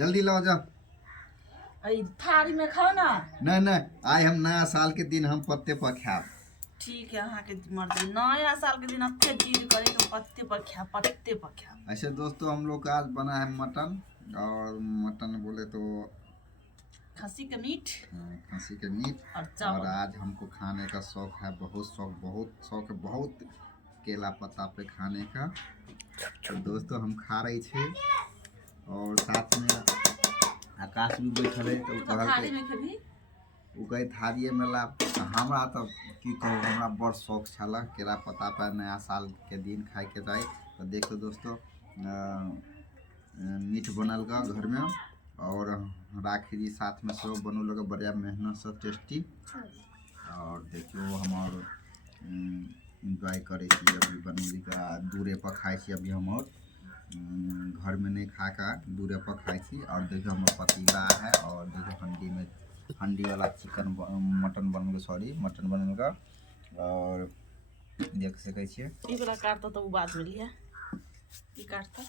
जल्दी लाओ जाओ। थारी में खाओ ना। नहीं नहीं, आज हम नया साल के दिन हम पत्ते पर खाब। ठीक है, अहाँ के मर्जी। नया साल के दिन अच्छे चीज करे तो पत्ते पर खा, पत्ते पर खा। ऐसे दोस्तों हम लोग का आज बना है मटन, और मटन बोले तो खस्सी का मीट, खस्सी के मीट। और आज हमको खाने का शौक है, बहुत शौक है, बहुत केला पत्ता पे खाने का। तो दोस्तों हम खा रही थी, और साथ में आकाश भी बैठल है। तो उ कहे थारिए में ला। हमरा तो की कहूँ, हमरा बड़ शौक छल केला पत्ता पर नया साल के दिन खाए के जाए। तो देखो दोस्तों, मीट बनल का घर में, और राखी जी साथ में सब बनल लगा बढ़िया मेहनत से टेस्टी। और देखियो हम इंजॉय करे अभी बनौली का दूरे पर खाए अभी हम, और घर में नहीं खा कर दूरे पर खाई। और देखियो हम पतीला है, और देखियो हंडी वाला मटन बनल का। और देख सके छे ई वाला काटता तो बाद में लिया, ई काटता